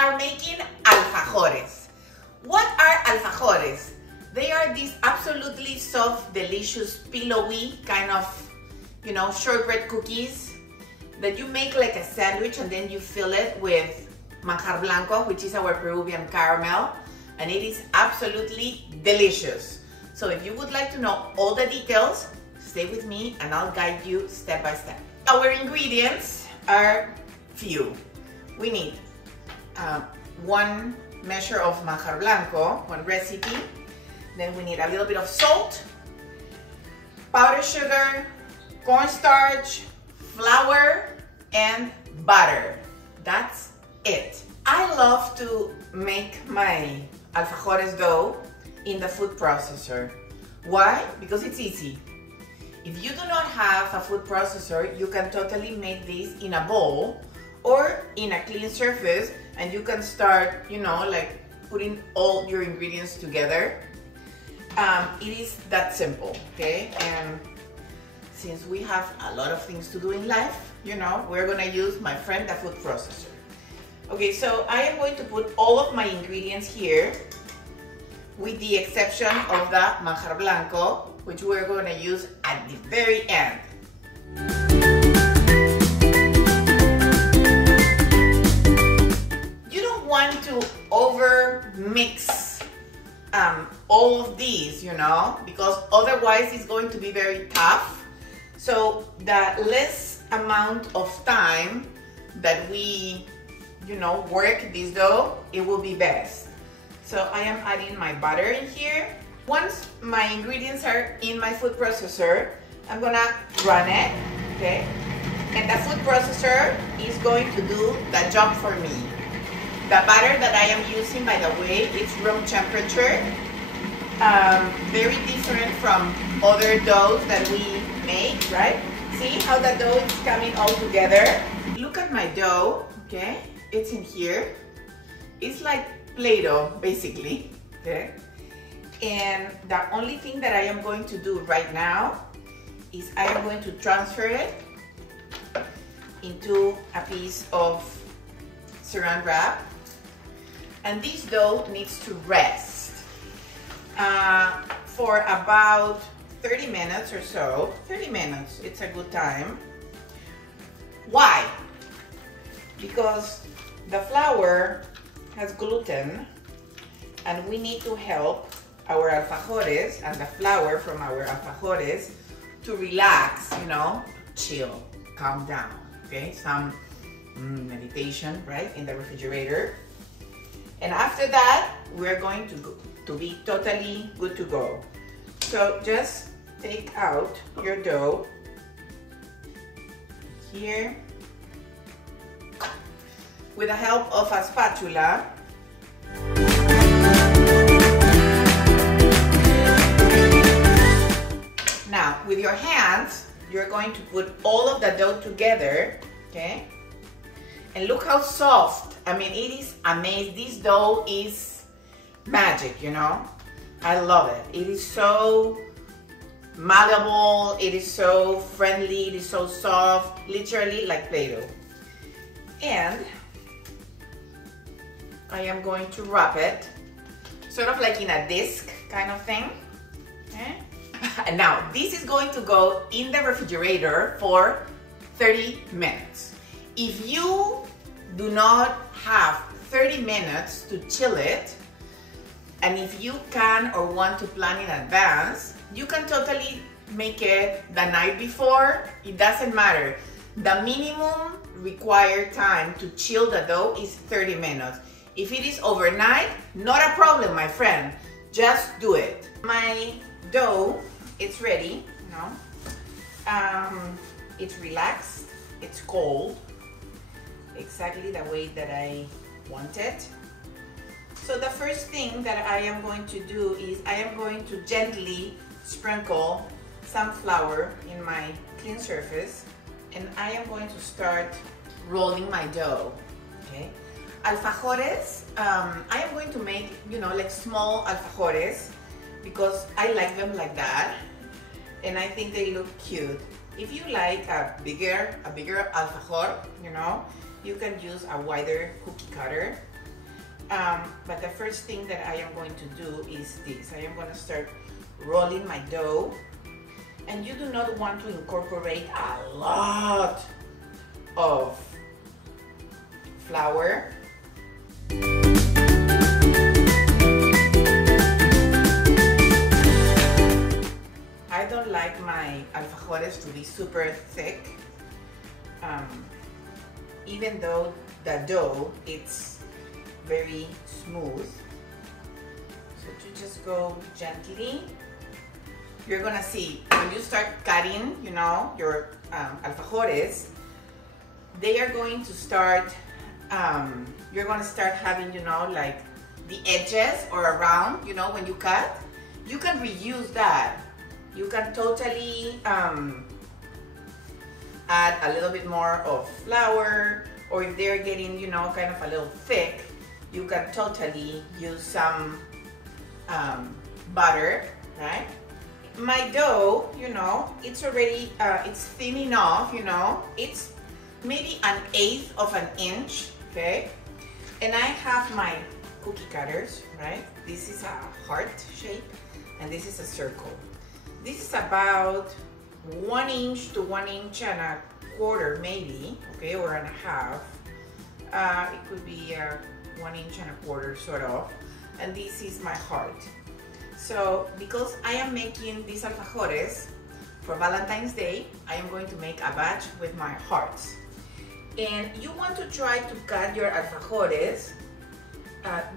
are making alfajores. What are alfajores? They are these absolutely soft, delicious, pillowy kind of, shortbread cookies that you make like a sandwich and then you fill it with manjar blanco, which is our Peruvian caramel, and it is absolutely delicious. So if you would like to know all the details, stay with me and I'll guide you step by step. Our ingredients are few. We need 1 measure of manjar blanco, 1 recipe. Then we need a little bit of salt, powdered sugar, cornstarch, flour, and butter. That's it. I love to make my alfajores dough in the food processor. Why? Because it's easy. If you do not have a food processor, you can totally make this in a bowl or in a clean surface, and you can start, like putting all your ingredients together. It is that simple, okay? And since we have a lot of things to do in life, we're gonna use my friend, the food processor. Okay, so I am going to put all of my ingredients here, with the exception of the manjar blanco, which we're gonna use at the very end. You don't want to over mix all of these, because otherwise it's going to be very tough. So the less amount of time that we, work this dough, it will be best. So I am adding my butter in here. Once my ingredients are in my food processor, I'm gonna run it, okay? And the food processor is going to do the job for me. The butter that I am using, by the way, it's room temperature. Very different from other doughs that we make, right? See how the dough is coming all together? Look at my dough, okay? It's in here. It's like Play-Doh, basically, okay? And the only thing that I am going to do right now is I am going to transfer it into a piece of saran wrap. And this dough needs to rest for about 30 minutes or so. 30 minutes, it's a good time. Why? Because the flour has gluten and we need to help our alfajores and the flour from our alfajores to relax, chill, calm down, okay? Some meditation, right, in the refrigerator. And after that, we're going to be totally good to go. So just take out your dough here with the help of a spatula. Now, with your hands, you're going to put all of the dough together, okay? And look how soft. I mean, it is amazing. This dough is magic, I love it. It is so malleable, it is so friendly, it is so soft, literally like Play-Doh. And I am going to wrap it, sort of like in a disc kind of thing, okay? And now, this is going to go in the refrigerator for 30 minutes. If you do not have 30 minutes to chill it, and if you can or want to plan in advance, you can totally make it the night before. It doesn't matter. The minimum required time to chill the dough is 30 minutes. If it is overnight, not a problem, my friend. Just do it. My dough, it's ready, it's relaxed, it's cold, exactly the way that I want it. So the first thing that I am going to do is I am going to gently sprinkle some flour in my clean surface, and I am going to start rolling my dough, okay? Alfajores, I am going to make, like small alfajores because I like them like that, and I think they look cute. If you like a bigger alfajor, you can use a wider cookie cutter. But the first thing that I am going to do is this. I am going to start rolling my dough. And you do not want to incorporate a lot of flour. I don't like my alfajores to be super thick, even though the dough it's very smooth. So to just go gently. You're gonna see when you start cutting, you know, your alfajores, they are going to start, you're gonna start having, you know, like the edges or around, you know, when you cut. You can reuse that. You can totally add a little bit more of flour, or if they're getting, you know, kind of a little thick, you can totally use some butter, right? My dough, you know, it's already, it's thin enough, you know, it's maybe 1/8 of an inch, okay? And I have my cookie cutters, right? This is a heart shape, and this is a circle. This is about 1 inch to 1.25 inches, maybe, okay, or 1/2. It could be 1.25 inches, sort of. And this is my heart. So, because I am making these alfajores for Valentine's Day, I am going to make a batch with my hearts. And you want to try to cut your alfajores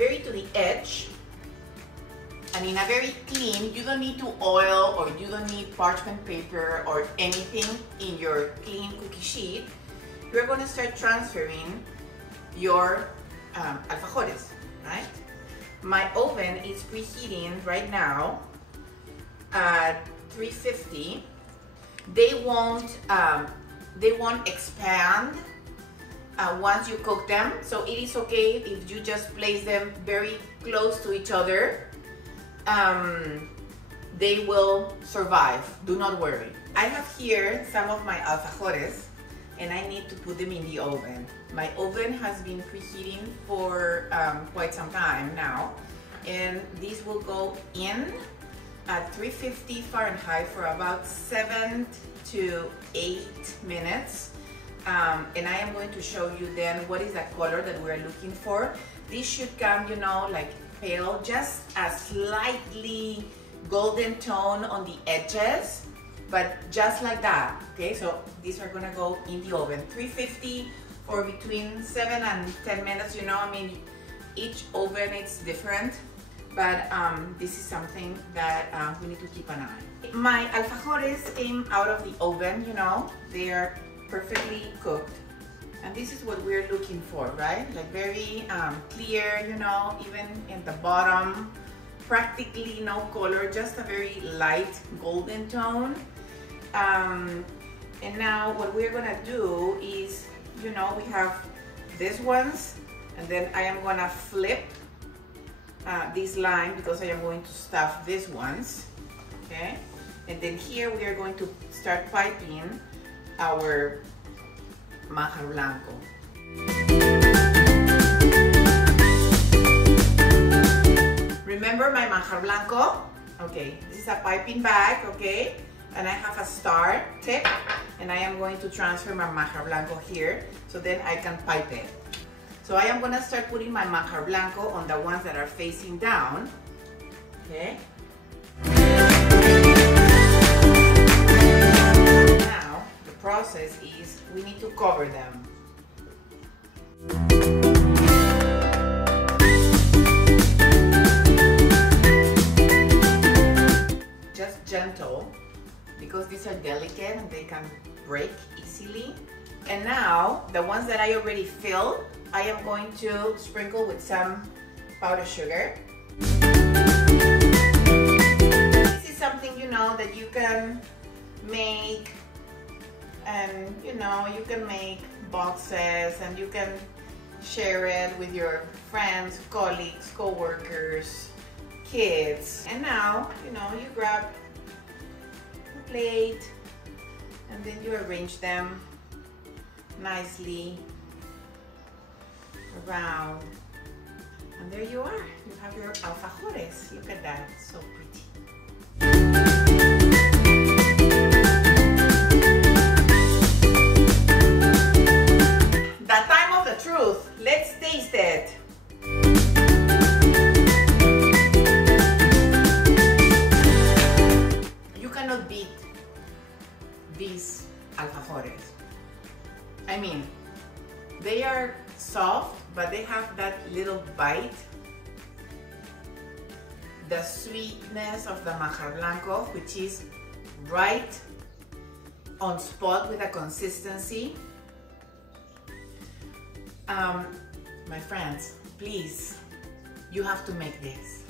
very to the edge. I mean, a very clean, you don't need to oil or you don't need parchment paper or anything in your clean cookie sheet. You're going to start transferring your alfajores, right? My oven is preheating right now at 350. They won't expand once you cook them, so it is okay if you just place them very close to each other. They will survive, do not worry. I have here some of my alfajores and I need to put them in the oven. My oven has been preheating for quite some time now, and these will go in at 350 Fahrenheit for about 7 to 8 minutes. And I am going to show you then what is the color that we're looking for. This should come, you know, like pale, just a slightly golden tone on the edges, but just like that, okay? So these are gonna go in the oven, 350 for between 7 and 10 minutes, you know, I mean, each oven is different, but this is something that we need to keep an eye. My alfajores came out of the oven, you know, they are perfectly cooked. And this is what we're looking for, right? Like very clear, you know, even in the bottom, practically no color, just a very light golden tone. And now what we're gonna do is, you know, we have these ones, and then I am gonna flip this line because I am going to stuff these ones, okay? And then here we are going to start piping our manjar blanco. Remember my manjar blanco? Okay, this is a piping bag, okay? And I have a star tip, and I am going to transfer my manjar blanco here, so then I can pipe it. So I am gonna start putting my manjar blanco on the ones that are facing down, okay? Now, the process is we need to cover them. Just gentle, because these are delicate and they can break easily. And now, the ones that I already filled, I am going to sprinkle with some powdered sugar. This is something, you know, that you can make, and you know, you can make boxes and you can share it with your friends, colleagues, co-workers, kids. And now, you know, you grab a plate and then you arrange them nicely around. And there you are. You have your alfajores. Look at that. It's so pretty. The time of the truth. Let's taste it. You cannot beat these alfajores. I mean, they are soft, but they have that little bite. The sweetness of the manjar blanco, which is right on spot with the consistency. My friends, please, you have to make this.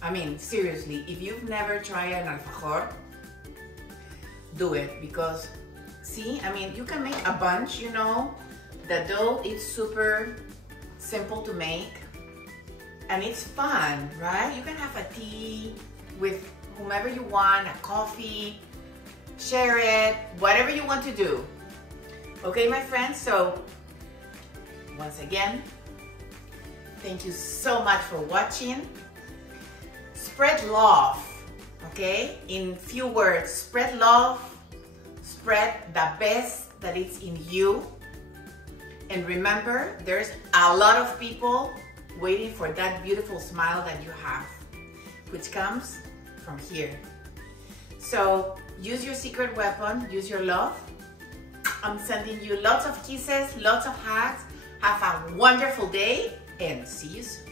I mean, seriously, if you've never tried an alfajor, do it, because see, I mean, you can make a bunch, you know. The dough is super simple to make and it's fun, right? You can have a tea with whomever you want, a coffee, share it, whatever you want to do. Okay, my friends, so once again, thank you so much for watching. Spread love, okay? In few words, spread love, spread the best that is in you. And remember, there's a lot of people waiting for that beautiful smile that you have, which comes from here. So use your secret weapon, use your love. I'm sending you lots of kisses, lots of hugs. Have a wonderful day and see you soon.